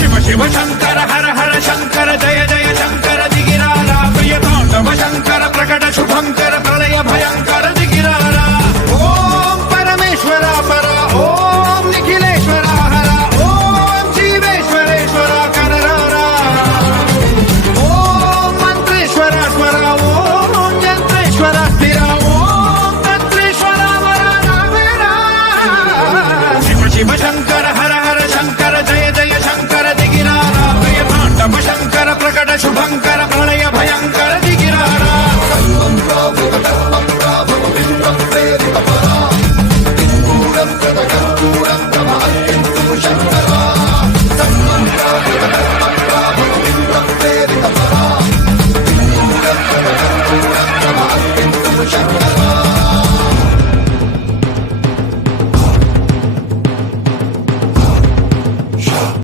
शिव शिव शंकर हर हर शंकर जय जय शंकर दिगिराला प्रिय तांडव शंकर प्रकट शुभंकर